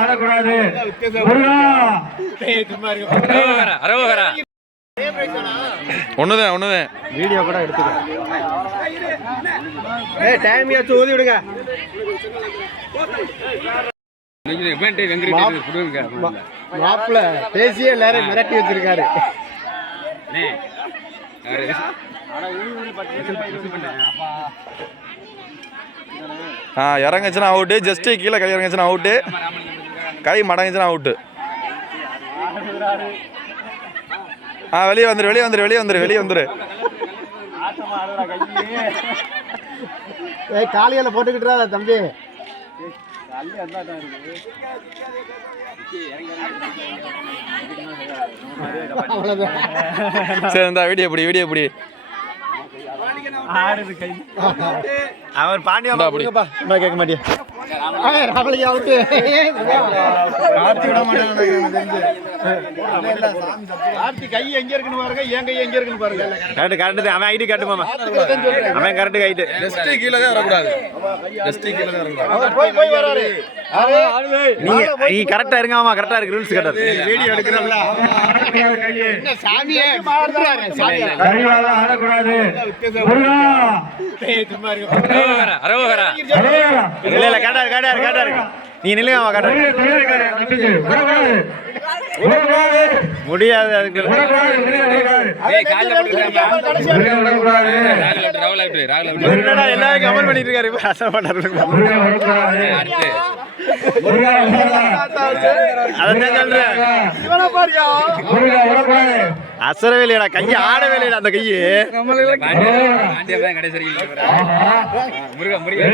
ஆடக்கூடாது. அரோகரா ஒண்ணுதான் ஒண்ணுதான் வீடியோ கூட எடுத்துக்கோ. ஏய் டைம் ஏச்சு ஊதி விடுங்க. மாப்பிள்ள பேசியே எல்லாரும் மிரட்டி வச்சிருக்காரு. ஆ இறங்குச்சுன்னா அவுட்டு ஜஸ்ட்டு கீழே கை இறங்குச்சுன்னா அவுட்டு கை மடங்குச்சுன்னா அவுட்டு ஆ வெளியே வந்துரு வெளியே வந்துரு வெளியே வந்துரு வெளியே வந்துரு. ஏய் காலியால போட்டுக்கிட்டுறாத தம்பி. சரி இந்த வீடியோ பிடி வீடியோ பிடி. அவர் பாண்டியா கேட்க மாட்டியா? ராவலிக்கு அவுட்டு கார்த்தி கை எங்க இருக்குன்னு பாருங்க என் கை எங்க இருக்குன்னு பாருங்க கரெக்ட் கரெக்ட். அவன் ஐடி காட்டு மாமா. அவன் கரெக்ட் கைட்டு ஜஸ்ட்டு கீழே தான் வரக்கூடாது ஜஸ்ட்டு கீழே தான் வரக்கூடாது அவர் போய் போய் வராரு நீங்க நீ கரெக்டா இருங்க மாமா கரெக்டா இருக்கு ரூல்ஸ் கரெக்டா வீடியோ எடுக்கிறோம்ல சாமியே மாறுறாரு சாமியே ஆடக்கூடாது. முருகா. அரோகரா. இல்ல இல்ல இருக்கு கரெக்டா இருக்கு நீ நில்லுங்க. விடக்கூடாது. விடக்கூடாது. முடியாது அதுக்கு எல்லாரும் கமெண்ட் பண்ணிட்டு இருக்காரு. இப்ப விடக்கூடாது. அதான் சொல்றேன் அசரவே இல்லையடா கையை ஆடவே இல்லையடா அந்த கையை. முருகா முருகா